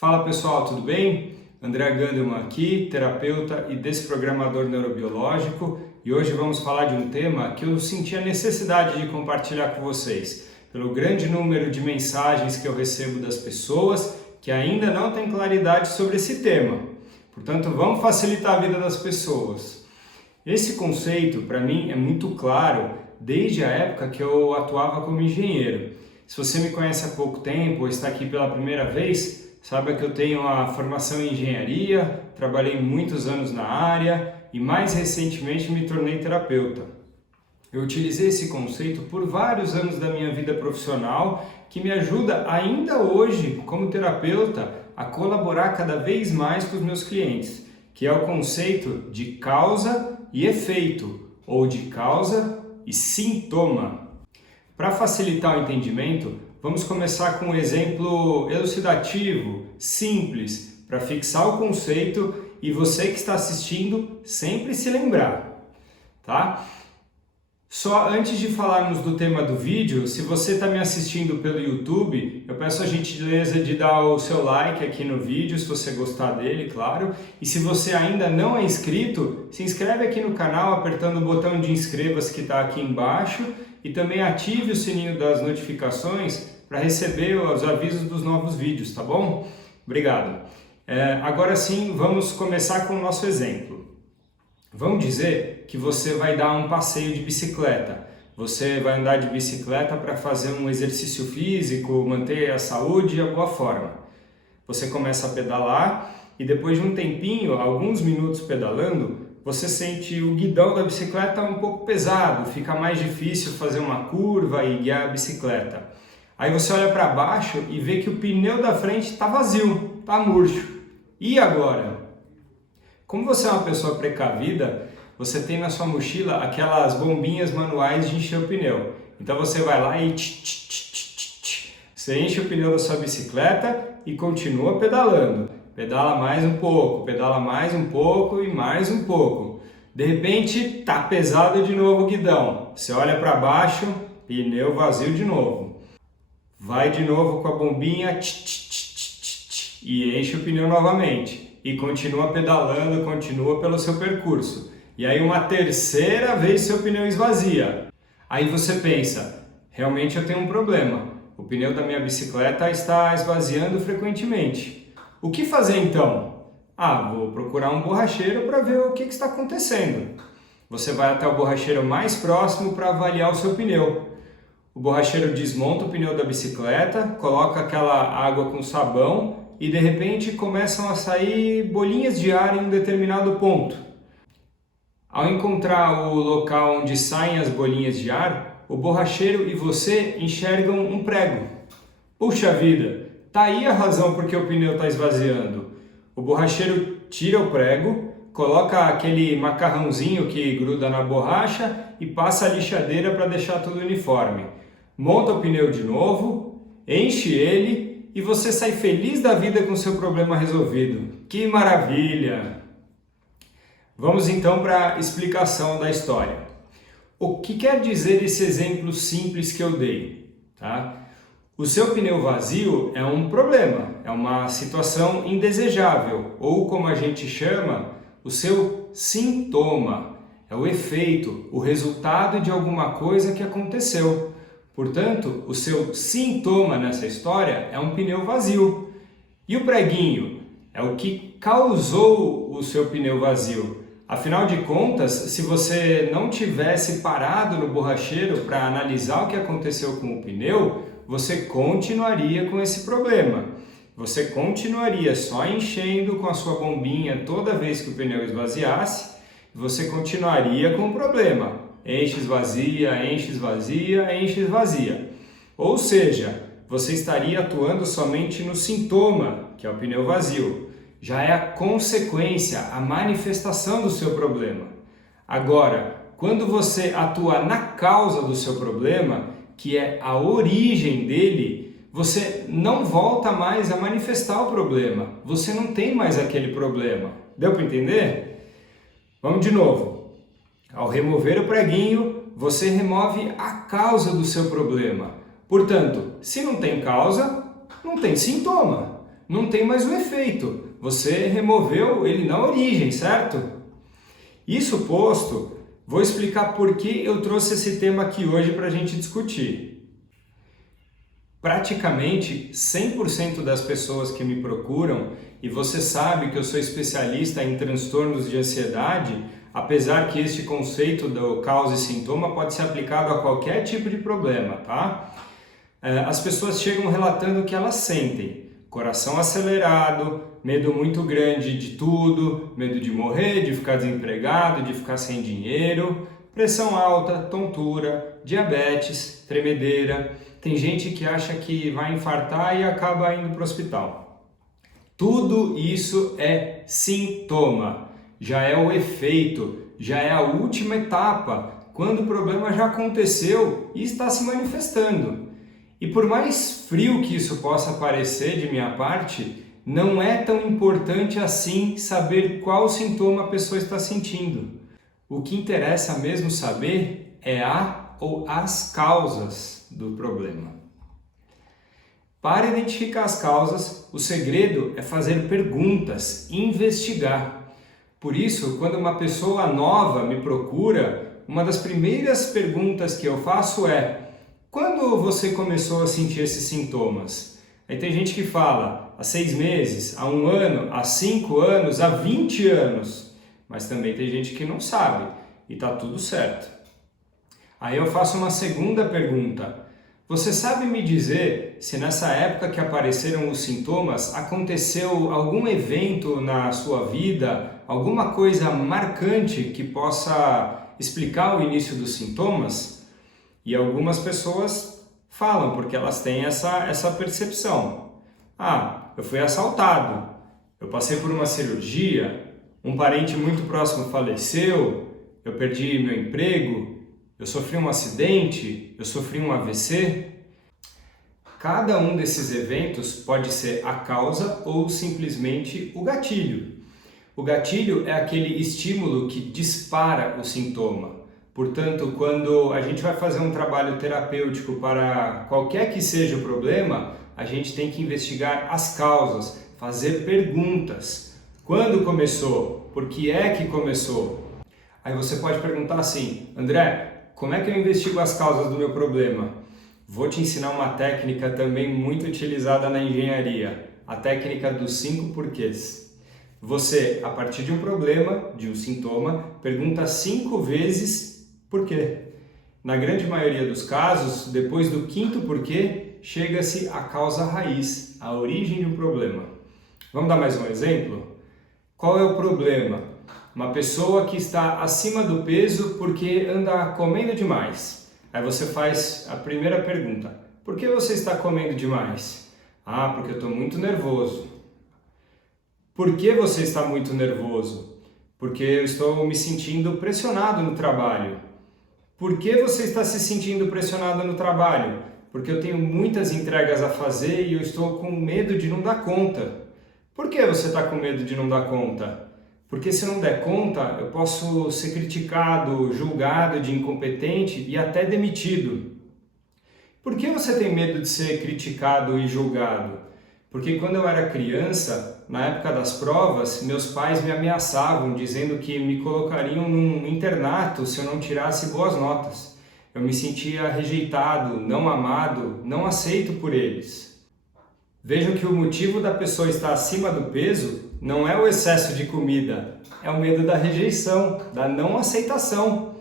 Fala pessoal, tudo bem? André Gandelman aqui, terapeuta e desprogramador neurobiológico, e hoje vamos falar de um tema que eu senti a necessidade de compartilhar com vocês, pelo grande número de mensagens que eu recebo das pessoas que ainda não têm claridade sobre esse tema. Portanto, vamos facilitar a vida das pessoas. Esse conceito, para mim, é muito claro desde a época que eu atuava como engenheiro. Se você me conhece há pouco tempo ou está aqui pela primeira vez, saiba que eu tenho a formação em engenharia, trabalhei muitos anos na área e mais recentemente me tornei terapeuta. Eu utilizei esse conceito por vários anos da minha vida profissional, que me ajuda ainda hoje, como terapeuta, a colaborar cada vez mais com os meus clientes, que é o conceito de causa e efeito, ou de causa e sintoma. Para facilitar o entendimento, vamos começar com um exemplo elucidativo, simples, para fixar o conceito e você que está assistindo sempre se lembrar, tá? Só antes de falarmos do tema do vídeo, se você está me assistindo pelo YouTube, eu peço a gentileza de dar o seu like aqui no vídeo, se você gostar dele, claro. E se você ainda não é inscrito, se inscreve aqui no canal apertando o botão de inscreva-se que está aqui embaixo e também ative o sininho das notificações para receber os avisos dos novos vídeos, tá bom? Obrigado. Agora sim, vamos começar com o nosso exemplo. Vamos dizer que você vai dar um passeio de bicicleta. Você vai andar de bicicleta para fazer um exercício físico, manter a saúde e a boa forma. Você começa a pedalar e depois de um tempinho, alguns minutos pedalando, você sente o guidão da bicicleta um pouco pesado, fica mais difícil fazer uma curva e guiar a bicicleta. Aí você olha para baixo e vê que o pneu da frente está vazio, está murcho. E agora? Como você é uma pessoa precavida, você tem na sua mochila aquelas bombinhas manuais de encher o pneu. Então você vai lá e você enche o pneu da sua bicicleta e continua pedalando. Pedala mais um pouco, pedala mais um pouco e mais um pouco. De repente, tá pesado de novo o guidão. Você olha para baixo, pneu vazio de novo. Vai de novo com a bombinha e enche o pneu novamente. E continua pedalando, continua pelo seu percurso. E aí uma terceira vez seu pneu esvazia. Aí você pensa, realmente eu tenho um problema. O pneu da minha bicicleta está esvaziando frequentemente. O que fazer então? Vou procurar um borracheiro para ver o que está acontecendo. Você vai até o borracheiro mais próximo para avaliar o seu pneu. O borracheiro desmonta o pneu da bicicleta, coloca aquela água com sabão e de repente começam a sair bolinhas de ar em um determinado ponto. Ao encontrar o local onde saem as bolinhas de ar, o borracheiro e você enxergam um prego. Puxa vida, tá aí a razão porque o pneu está esvaziando. O borracheiro tira o prego, coloca aquele macarrãozinho que gruda na borracha e passa a lixadeira para deixar tudo uniforme. Monta o pneu de novo, enche ele e você sai feliz da vida com seu problema resolvido. Que maravilha! Vamos então para a explicação da história. O que quer dizer esse exemplo simples que eu dei? Tá? O seu pneu vazio é um problema, é uma situação indesejável, ou como a gente chama, o seu sintoma. É o efeito, o resultado de alguma coisa que aconteceu. Portanto, o seu sintoma nessa história é um pneu vazio. E o preguinho é o que causou o seu pneu vazio. Afinal de contas, se você não tivesse parado no borracheiro para analisar o que aconteceu com o pneu, você continuaria com esse problema. Você continuaria só enchendo com a sua bombinha toda vez que o pneu esvaziasse, e você continuaria com o problema. Enche, esvazia, enche, esvazia, enche, esvazia. Ou seja, você estaria atuando somente no sintoma, que é o pneu vazio. Já é a consequência, a manifestação do seu problema. Agora, quando você atua na causa do seu problema, que é a origem dele, você não volta mais a manifestar o problema. Você não tem mais aquele problema. Deu para entender? Vamos de novo. Ao remover o preguinho, você remove a causa do seu problema. Portanto, se não tem causa, não tem sintoma. não tem mais o efeito. Você removeu ele na origem, certo? Isso posto, vou explicar por que eu trouxe esse tema aqui hoje para a gente discutir. Praticamente 100% das pessoas que me procuram, e você sabe que eu sou especialista em transtornos de ansiedade, apesar que este conceito do causa e sintoma pode ser aplicado a qualquer tipo de problema, tá? As pessoas chegam relatando o que elas sentem: coração acelerado, medo muito grande de tudo, medo de morrer, de ficar desempregado, de ficar sem dinheiro, pressão alta, tontura, diabetes, tremedeira. Tem gente que acha que vai infartar e acaba indo para o hospital. Tudo isso é sintoma, já é o efeito, já é a última etapa, quando o problema já aconteceu e está se manifestando. E por mais frio que isso possa parecer de minha parte, não é tão importante assim saber qual sintoma a pessoa está sentindo. O que interessa mesmo saber é a ou as causas do problema. Para identificar as causas, o segredo é fazer perguntas, investigar. Por isso, quando uma pessoa nova me procura, uma das primeiras perguntas que eu faço é: quando você começou a sentir esses sintomas? Aí tem gente que fala há 6 meses, há 1 ano, há 5 anos, há 20 anos. Mas também tem gente que não sabe e está tudo certo. Aí eu faço uma segunda pergunta: você sabe me dizer se nessa época que apareceram os sintomas aconteceu algum evento na sua vida, alguma coisa marcante que possa explicar o início dos sintomas? E algumas pessoas falam, porque elas têm essa percepção. Ah, eu fui assaltado, eu passei por uma cirurgia, um parente muito próximo faleceu, eu perdi meu emprego, eu sofri um acidente, eu sofri um AVC. Cada um desses eventos pode ser a causa ou simplesmente o gatilho. O gatilho é aquele estímulo que dispara o sintoma. Portanto, quando a gente vai fazer um trabalho terapêutico para qualquer que seja o problema, a gente tem que investigar as causas, fazer perguntas. Quando começou? Por que é que começou? Aí você pode perguntar assim: André, como é que eu investigo as causas do meu problema? Vou te ensinar uma técnica também muito utilizada na engenharia, a técnica dos 5 porquês. Você, a partir de um problema, de um sintoma, pergunta 5 vezes por quê. Na grande maioria dos casos, depois do 5º porquê, chega-se à causa raiz, à origem de um problema. Vamos dar mais um exemplo? Qual é o problema? Uma pessoa que está acima do peso porque anda comendo demais. Aí você faz a primeira pergunta: por que você está comendo demais? Ah, porque eu estou muito nervoso. Por que você está muito nervoso? Porque eu estou me sentindo pressionado no trabalho. Por que você está se sentindo pressionado no trabalho? Porque eu tenho muitas entregas a fazer e eu estou com medo de não dar conta. Por que você está com medo de não dar conta? Porque se não der conta, eu posso ser criticado, julgado de incompetente e até demitido. Por que você tem medo de ser criticado e julgado? Porque quando eu era criança, na época das provas, meus pais me ameaçavam, dizendo que me colocariam num internato se eu não tirasse boas notas. Eu me sentia rejeitado, não amado, não aceito por eles. Vejam que o motivo da pessoa estar acima do peso não é o excesso de comida, é o medo da rejeição, da não aceitação.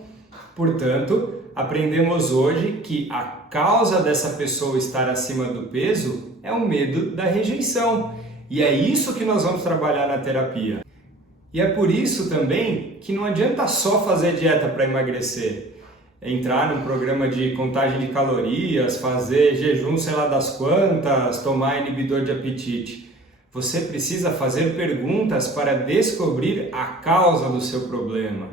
Portanto, aprendemos hoje que a causa dessa pessoa estar acima do peso é o medo da rejeição. E é isso que nós vamos trabalhar na terapia. E é por isso também que não adianta só fazer dieta para emagrecer. Entrar num programa de contagem de calorias, fazer jejum sei lá das quantas, tomar inibidor de apetite. Você precisa fazer perguntas para descobrir a causa do seu problema.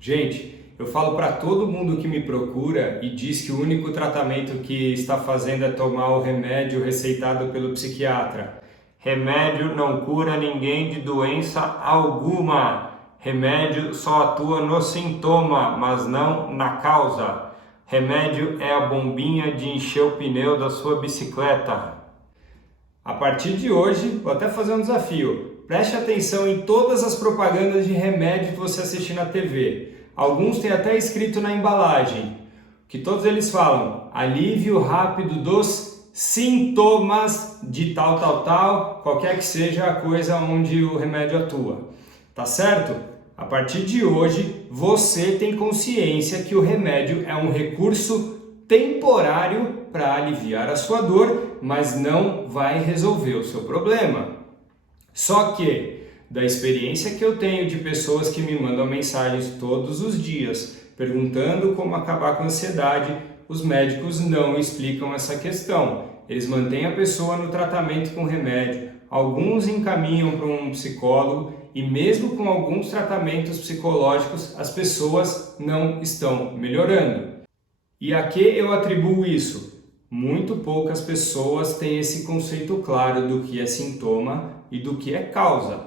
Gente, eu falo para todo mundo que me procura e diz que o único tratamento que está fazendo é tomar o remédio receitado pelo psiquiatra. Remédio não cura ninguém de doença alguma. Remédio só atua no sintoma, mas não na causa. Remédio é a bombinha de encher o pneu da sua bicicleta. A partir de hoje, vou até fazer um desafio. Preste atenção em todas as propagandas de remédio que você assistir na TV. Alguns têm até escrito na embalagem, que todos eles falam alívio rápido dos sintomas de tal, qualquer que seja a coisa onde o remédio atua. Tá certo? A partir de hoje, você tem consciência que o remédio é um recurso temporário para aliviar a sua dor, mas não vai resolver o seu problema. Só que, da experiência que eu tenho de pessoas que me mandam mensagens todos os dias, perguntando como acabar com a ansiedade, os médicos não explicam essa questão. Eles mantêm a pessoa no tratamento com remédio, alguns encaminham para um psicólogo e mesmo com alguns tratamentos psicológicos, as pessoas não estão melhorando. E a que eu atribuo isso? Muito poucas pessoas têm esse conceito claro do que é sintoma e do que é causa.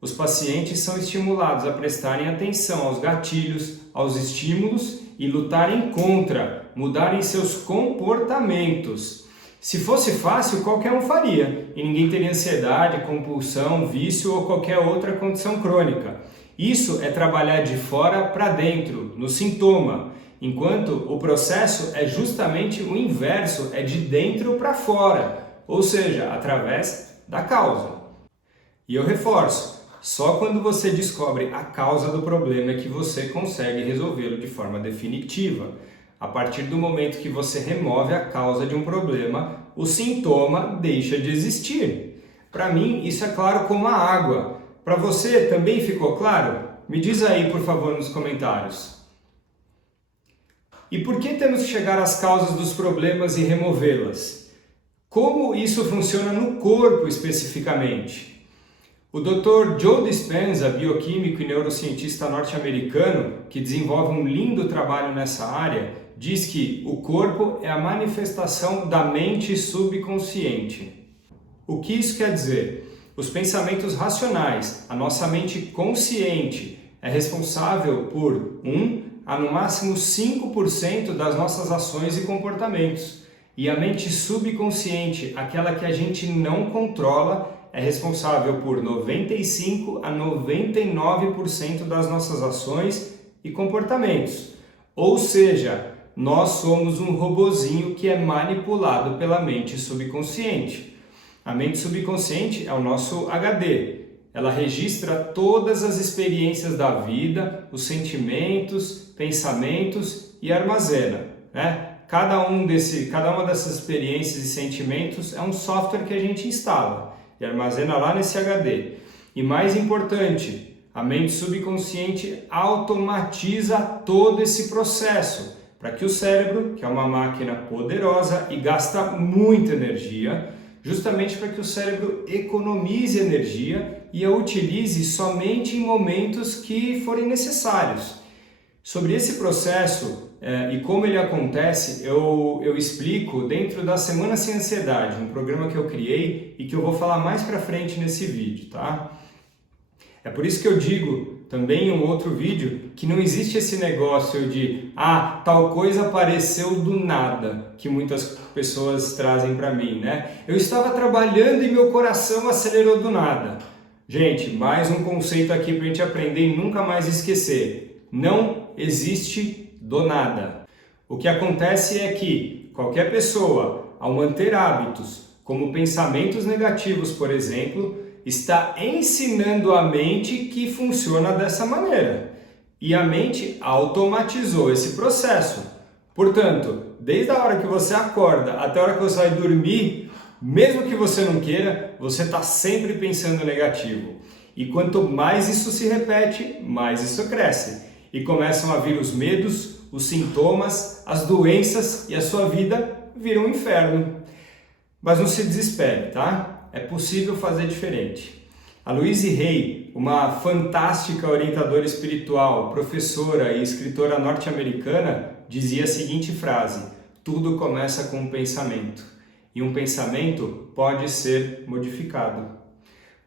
Os pacientes são estimulados a prestarem atenção aos gatilhos, aos estímulos e lutarem contra, mudarem seus comportamentos. Se fosse fácil, qualquer um faria e ninguém teria ansiedade, compulsão, vício ou qualquer outra condição crônica. Isso é trabalhar de fora para dentro, no sintoma, enquanto o processo é justamente o inverso, é de dentro para fora, ou seja, através da causa. E eu reforço, só quando você descobre a causa do problema é que você consegue resolvê-lo de forma definitiva. A partir do momento que você remove a causa de um problema, o sintoma deixa de existir. Para mim, isso é claro como a água. Para você também ficou claro? Me diz aí, por favor, nos comentários. E por que temos que chegar às causas dos problemas e removê-las? Como isso funciona no corpo especificamente? O Dr. Joe Dispenza, bioquímico e neurocientista norte-americano, que desenvolve um lindo trabalho nessa área, diz que o corpo é a manifestação da mente subconsciente. O que isso quer dizer? Os pensamentos racionais, a nossa mente consciente, é responsável por a no máximo 5% das nossas ações e comportamentos. E a mente subconsciente, aquela que a gente não controla, é responsável por 95 a 99% das nossas ações e comportamentos. Ou seja, nós somos um robozinho que é manipulado pela mente subconsciente. A mente subconsciente é o nosso HD. Ela registra todas as experiências da vida, os sentimentos, pensamentos e armazena, né? Cada uma dessas experiências e sentimentos é um software que a gente instala e armazena lá nesse HD. E mais importante, a mente subconsciente automatiza todo esse processo para que o cérebro, que é uma máquina poderosa e gasta muita energia, justamente para que o cérebro economize energia e a utilize somente em momentos que forem necessários. Sobre esse processo e como ele acontece, eu explico dentro da Semana Sem Ansiedade, um programa que eu criei e que eu vou falar mais pra frente nesse vídeo, tá? É por isso que eu digo também em um outro vídeo que não existe esse negócio de tal coisa apareceu do nada, que muitas pessoas trazem pra mim, né? Eu estava trabalhando e meu coração acelerou do nada. Gente, mais um conceito aqui pra gente aprender e nunca mais esquecer. Não existe do nada. O que acontece é que qualquer pessoa, ao manter hábitos como pensamentos negativos, por exemplo, está ensinando a mente que funciona dessa maneira. E a mente automatizou esse processo. Portanto, desde a hora que você acorda até a hora que você vai dormir, mesmo que você não queira, você está sempre pensando negativo. E quanto mais isso se repete, mais isso cresce. E começam a vir os medos, os sintomas, as doenças e a sua vida vira um inferno. Mas não se desespere, tá? É possível fazer diferente. A Louise Hay, uma fantástica orientadora espiritual, professora e escritora norte-americana, dizia a seguinte frase: tudo começa com um pensamento, e um pensamento pode ser modificado.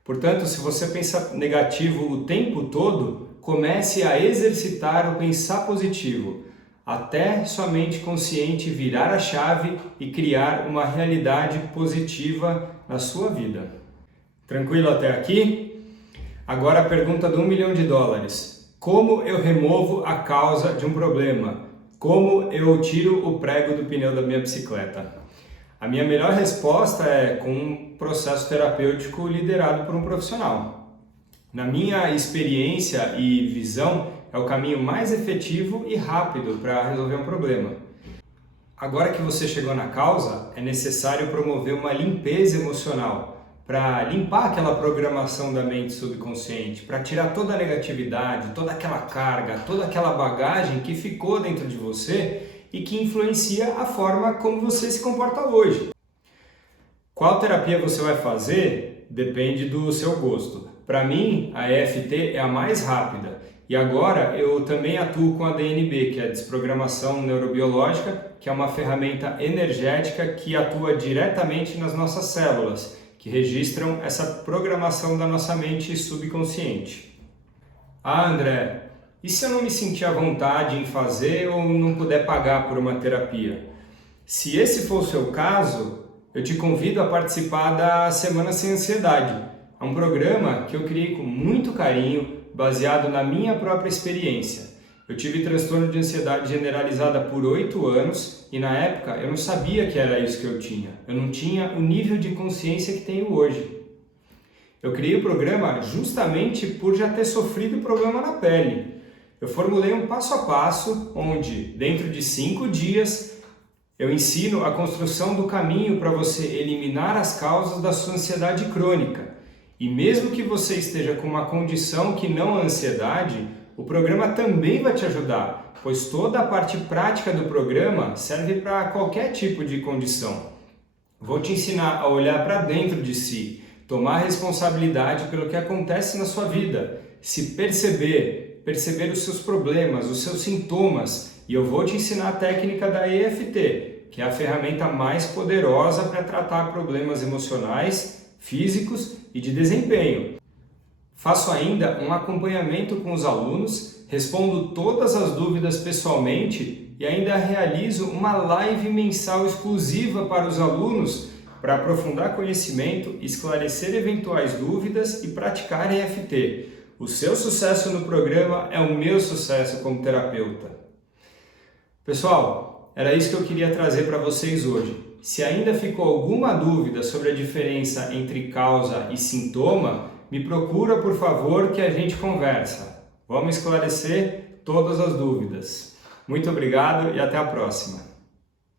Portanto, se você pensa negativo o tempo todo, comece a exercitar o pensar positivo, até sua mente consciente virar a chave e criar uma realidade positiva a sua vida. Tranquilo até aqui? Agora a pergunta do $1 milhão. Como eu removo a causa de um problema? Como eu tiro o prego do pneu da minha bicicleta? A minha melhor resposta é com um processo terapêutico liderado por um profissional. Na minha experiência e visão, é o caminho mais efetivo e rápido para resolver um problema. Agora que você chegou na causa, é necessário promover uma limpeza emocional para limpar aquela programação da mente subconsciente, para tirar toda a negatividade, toda aquela carga, toda aquela bagagem que ficou dentro de você e que influencia a forma como você se comporta hoje. Qual terapia você vai fazer depende do seu gosto. Para mim, a EFT é a mais rápida e agora eu também atuo com a DNB, que é a desprogramação neurobiológica, que é uma ferramenta energética que atua diretamente nas nossas células, que registram essa programação da nossa mente subconsciente. Ah, André, e se eu não me sentir à vontade em fazer ou não puder pagar por uma terapia? Se esse for o seu caso, eu te convido a participar da Semana Sem Ansiedade. É um programa que eu criei com muito carinho, baseado na minha própria experiência. Eu tive transtorno de ansiedade generalizada por 8 anos e na época eu não sabia que era isso que eu tinha. Eu não tinha o nível de consciência que tenho hoje. Eu criei o programa justamente por já ter sofrido problema na pele. Eu formulei um passo a passo onde, dentro de 5 dias, eu ensino a construção do caminho para você eliminar as causas da sua ansiedade crônica. E mesmo que você esteja com uma condição que não é ansiedade, o programa também vai te ajudar, pois toda a parte prática do programa serve para qualquer tipo de condição. Vou te ensinar a olhar para dentro de si, tomar responsabilidade pelo que acontece na sua vida, se perceber os seus problemas, os seus sintomas, e eu vou te ensinar a técnica da EFT, que é a ferramenta mais poderosa para tratar problemas emocionais, físicos e de desempenho. Faço ainda um acompanhamento com os alunos, respondo todas as dúvidas pessoalmente e ainda realizo uma live mensal exclusiva para os alunos para aprofundar conhecimento, esclarecer eventuais dúvidas e praticar EFT. O seu sucesso no programa é o meu sucesso como terapeuta. Pessoal, era isso que eu queria trazer para vocês hoje. Se ainda ficou alguma dúvida sobre a diferença entre causa e sintoma, me procura, por favor, que a gente conversa. Vamos esclarecer todas as dúvidas. Muito obrigado e até a próxima.